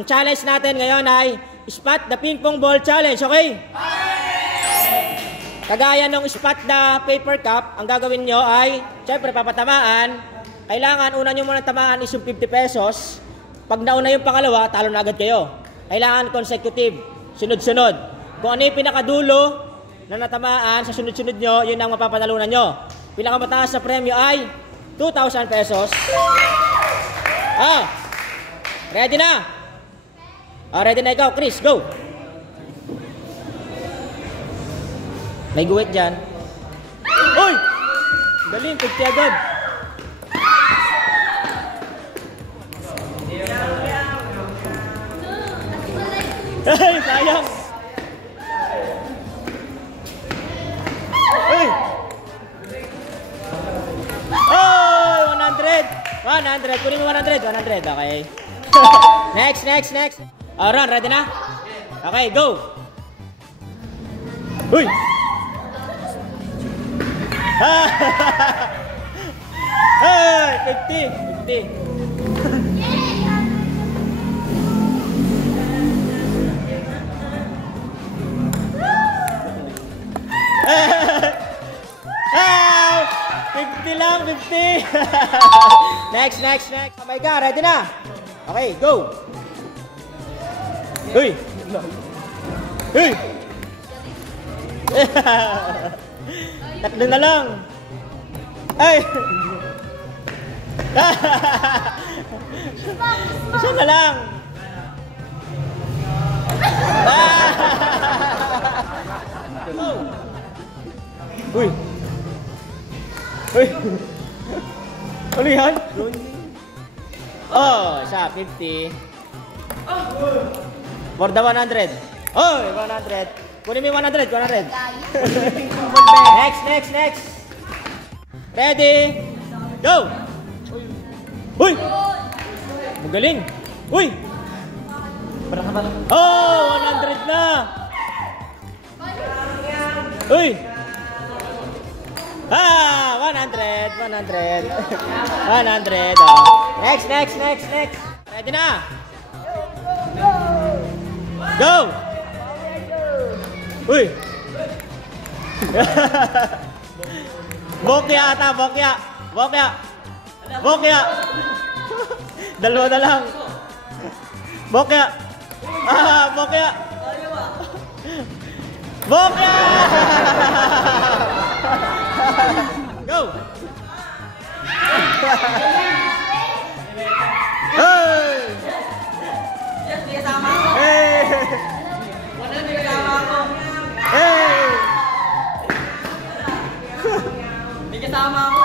Ang challenge natin ngayon ay spot the ping pong ball challenge, okay? Kagaya ng spot the paper cup, ang gagawin nyo ay, syempre papatamaan. Kailangan una nyo muna tamaan is yung 50 pesos. Pag nauna yung pangalawa, talo na agad kayo. Kailangan consecutive, sunod-sunod. Kung ano yung pinakadulo na natamaan sa sunod-sunod nyo, yun ang mapapanalunan nyo. Pinakamataas na premyo ay 2,000 pesos. Ready na? Ready na ikaw, Chris, go! May guwit dyan. Uy! Galing, 50 agad. Ay, sayang! Uy! Oh, 100! 100! Kunin mo 100! 100, okay. Next! Ron, ready na? Okay, go! Uy! Hey! 50! Hey! 50 lang, 50! Next! Kamay ka, ready na? Okay, go! Uy! Uy! Tatlo na lang! Ay! Isa na lang! Uy! Uy! Ano yan? Oh, isa, 50. For the 100. Oh, 100. Kunin mo 100, 100. Next. Ready? Go! Uy! Magaling! Uy! Oh, 100 na! Uy! 100. 100. Next. Ready na? Go! Uy! Bokya ata, bokya. Dalawa na lang. Bokya. Bokya. Go! Hey! Hey! Hey! Hindi kasama ako.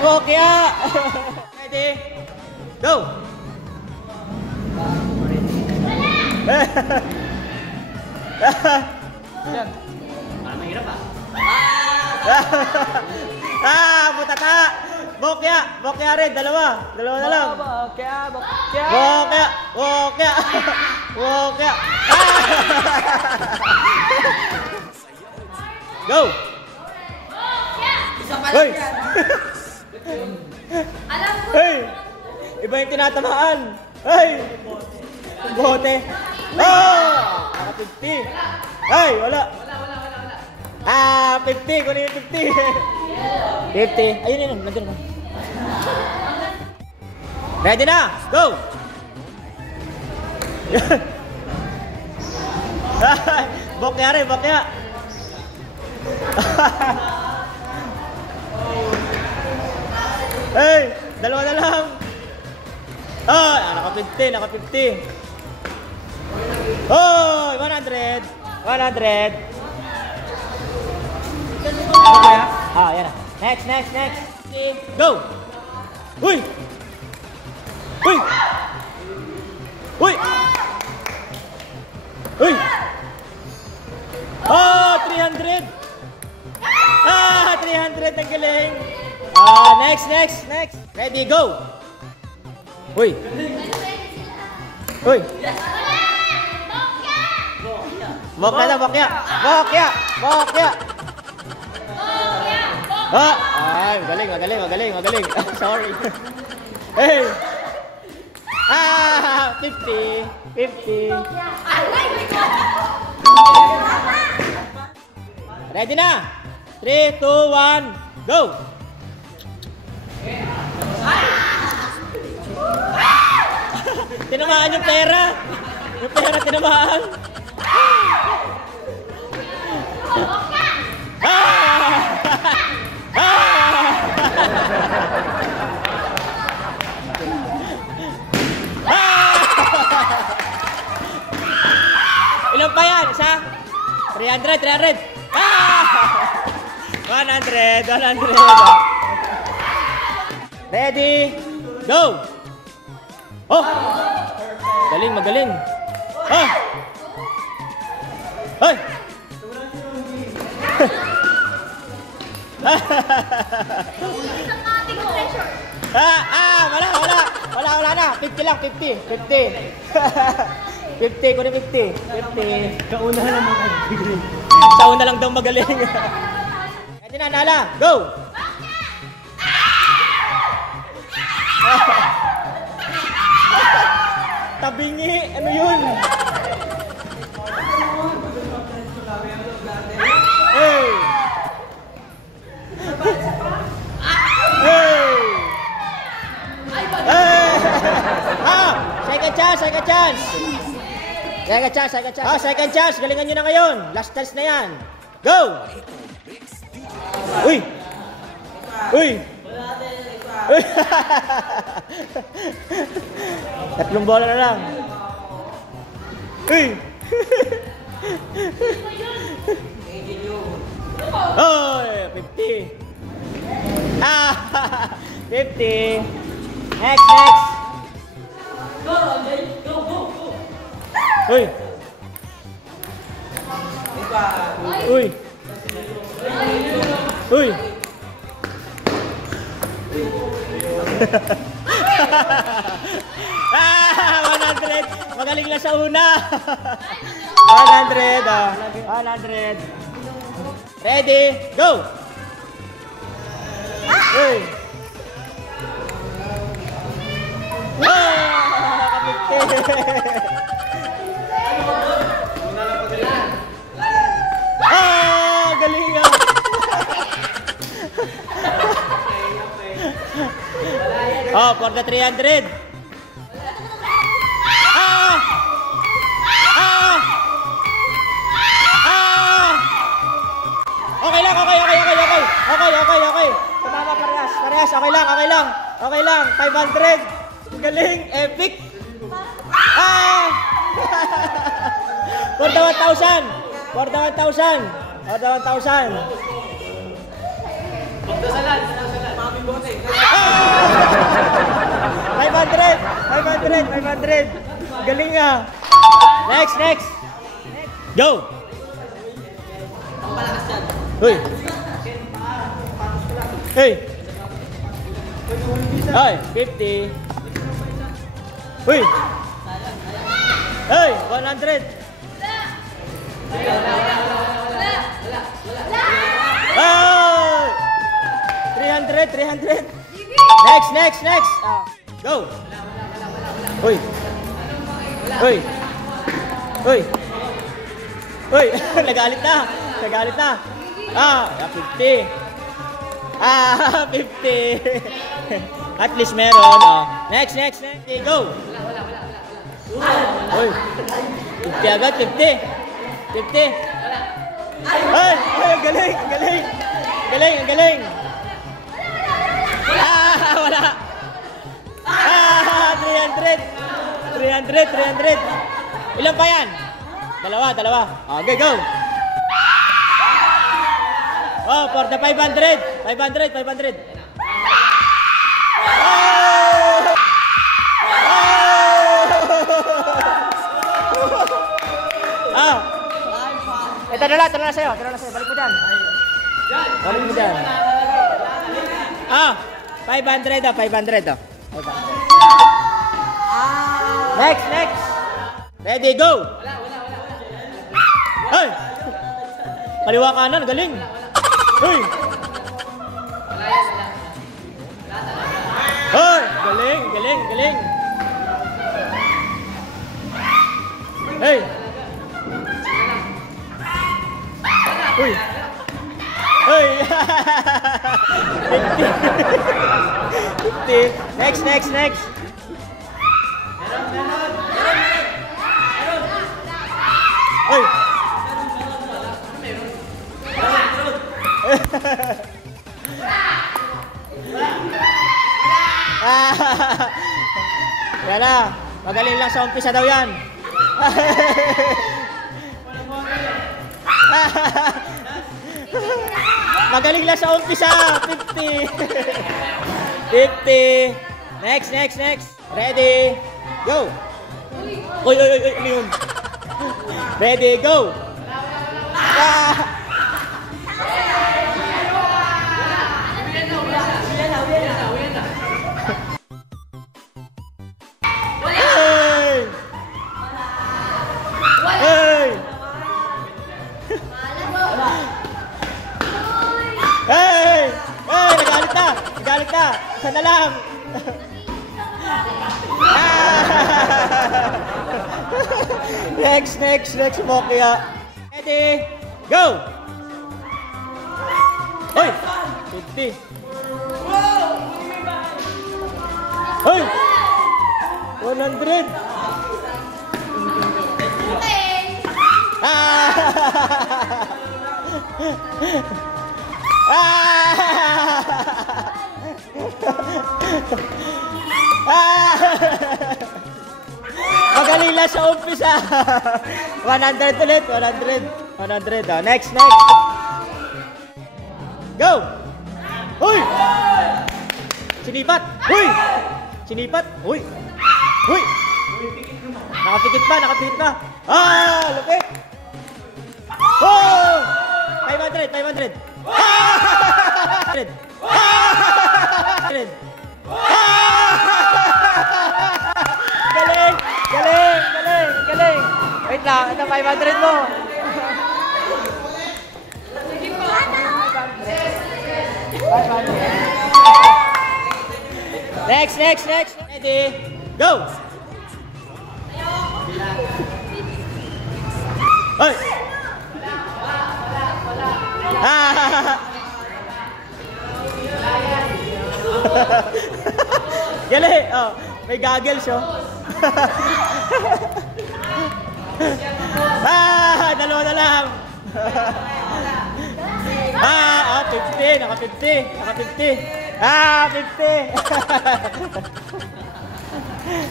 Bokya! Ready? Go! Yan. Mahirap butata! Bokya rin, dalawa na lang. Bokya. Go! Hoy! Hey! Iba yung tinatamaan. Hey! Bote. Oh! Naka 50. Hey, wala. 50. Kunin yung 50. 50. Ayun. Nandun na. Ready na? Go! Bokya. Hey! Dalawa na lang. Naka 50. Oh! 100. Okay, yan na. Next. Go! Uy! Oh! 300! 300! Ang galing! Next! Ready, go! Uy! Bokya! Ah! Ay, magaling. Sorry. Hey! 50. Ready na? 3, 2, 1, go! Tinamaan yung pera. Yung pera tinamaan. Ilan pa yan? Isa? 300. 100. Ready? Go! Oh! Magaling. Ah! Ay! Wala na. 50 lang, 50. 50, kunin 50. Kauna lang magaling. Sa una lang daw magaling. Ready na, Nala. Go! Tabingi. Ano yun? Hey! Second chance. Galingan nyo na ngayon. Last chance na yan. Go! Uy! Tatlong bola na lang. Uy! Oh, 50. 50. Next. Uy! Uy! 100. Magaling lang sa una. 100. 100. Ready? Go! Uy! Galing nga. For the 300. Okay. Tumama parehas. Okay lang. 500. Galing, epic. For the 1,000. Pagdasalan. Mami bote. 500. Galing nga. Next. Go. Uy. Hey. Ay, 50. Uy. Hey, 100. Oh! 300. Next. Go. Uy. Nagalit na. 50. 50. At least meron. Next. Go. Uy. 50 agad, 50. Ay, ang galing. Wala. 300. Ilan pa yan? Dalawa. Okay, go. Oh, for the 500. 500. Ito na sa'yo. Balik mo dyan. 500. Next. Ready, go. Ay! Kaliwa kanan, galing. Uy! galing. Hey! Uy! Uy! 50. 50. Next. Uy! Yan na. Magaling lang sa umpisa daw yan. Magaling lang sa umpisa. 50. 50. Next. Ready. Go. Uy. Ano yun? Ready, go. Nagalit na. Sana lang. Next, Mokya. Ready, go! Hoy! 50. Hoy! 100. Magaling lang sa umpisa. 100 ulit. 100. Next. Go! Huy! Sinipat! Huy! Huy! Nakapikit pa. Lupit! Oh! 500. Galing! Wait lang, ito 500 mo. Next. Ready, go! Hey! Galing! Oh, may goggles, oh. Dalawa na lang. 50. Naka 50.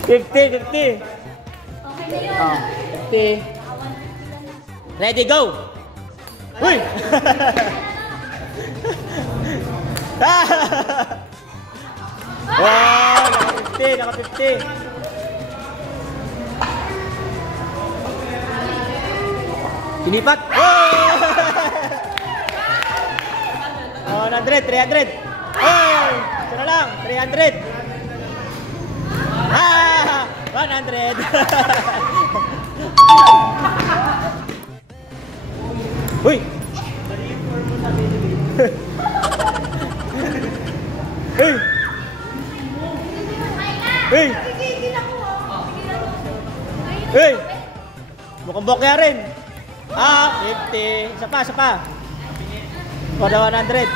50. 50. Ready, go! Uy! Wow! Naka 50. Sinipat! Oh! 100, 300. Hey! Ito na lang, 300. 100. Uy! Hey! Mukhang bokya rin. 50. Isa pa. Pada 100.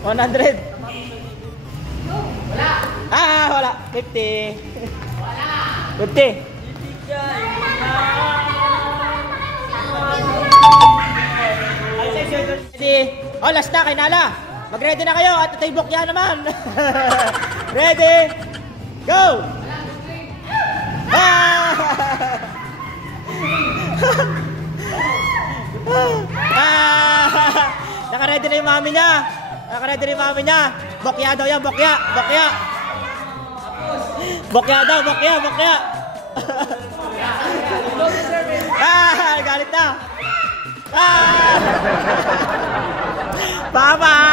100. Wala. 50. 50. Last na, kay Nala. Mag-ready na kayo at ito'y bokya naman. Ready? Go! Naka-ready na yung mami niya. Bokya daw yan, bokya. Bokya daw. Galit na. Bye-bye.